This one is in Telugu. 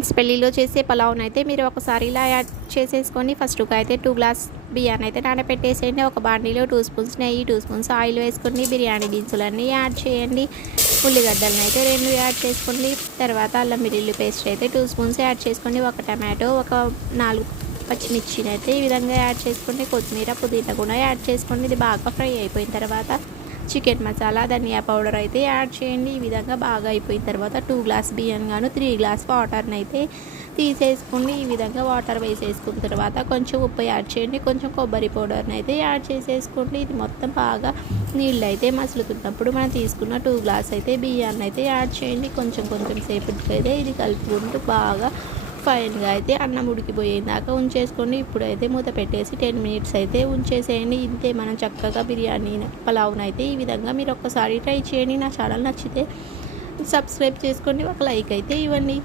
ఫ్రెండ్స్ పెళ్ళిలో చేసే పలావ్‌నైతే మీరు ఒకసారి ఇలా యాడ్ చేసేసుకొని ఫస్ట్‌గా అయితే 2 గ్లాస్ బియ్యాన్ని అయితే నానబెట్టేసేయండి. ఒక బాండీలో 2 స్పూన్స్ నెయ్యి, 2 స్పూన్స్ ఆయిల్ వేసుకొని బిర్యానీ దినుసులన్నీ యాడ్ చేయండి. ఉల్లిగడ్డలను అయితే 2 యాడ్ చేసుకోండి. తర్వాత అల్లం వెల్లుల్లి పేస్ట్ అయితే 2 స్పూన్స్ యాడ్ చేసుకోండి. ఒక టమాటో, ఒక 4 పచ్చిమిర్చిని అయితే ఈ విధంగా యాడ్ చేసుకోండి. కొత్తిమీర, పుదీనా కూడా యాడ్ చేసుకోండి. ఇది బాగా ఫ్రై అయిపోయిన తర్వాత చికెన్ మసాలా, ధనియా పౌడర్ అయితే యాడ్ చేయండి. ఈ విధంగా బాగా అయిపోయిన తర్వాత 2 గ్లాస్ బియ్యం గాను 3 గ్లాస్ వాటర్ని అయితే తీసేసుకోండి. ఈ విధంగా వాటర్ వేసేసుకున్న తర్వాత కొంచెం ఉప్పు యాడ్ చేయండి. కొంచెం కొబ్బరి పౌడర్ని అయితే యాడ్ చేసేసుకోండి. ఇది మొత్తం బాగా నీళ్ళు అయితే మసులుతున్నప్పుడు మనం తీసుకున్న 2 గ్లాస్ అయితే బియ్యాన్ని అయితే యాడ్ చేయండి. కొంచెం సేపటికి అయితే ఇది కలుపుకుంటూ బాగా ఫైన్గా అయితే అన్నం ఉడికిపోయేదాకా ఉంచేసుకోండి. ఇప్పుడైతే మూత పెట్టేసి 10 మినిట్స్ అయితే ఉంచేసేయండి. ఇంతే మనం చక్కగా బిర్యానీ పలావ్ని అయితే ఈ విధంగా మీరు ఒక్కసారి ట్రై చేయండి. నా ఛానల్ నచ్చితే సబ్స్క్రైబ్ చేసుకోండి, ఒక లైక్ అయితే ఇవ్వండి.